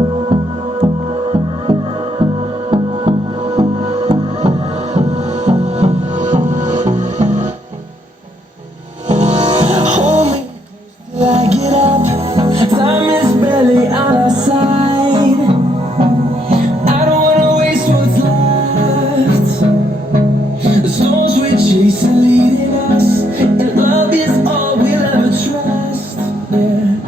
Hold me till I get up. Time is barely on our side. I don't wanna waste what's left. The storms we chase are leading us, and love is all we'll ever trust. Yeah.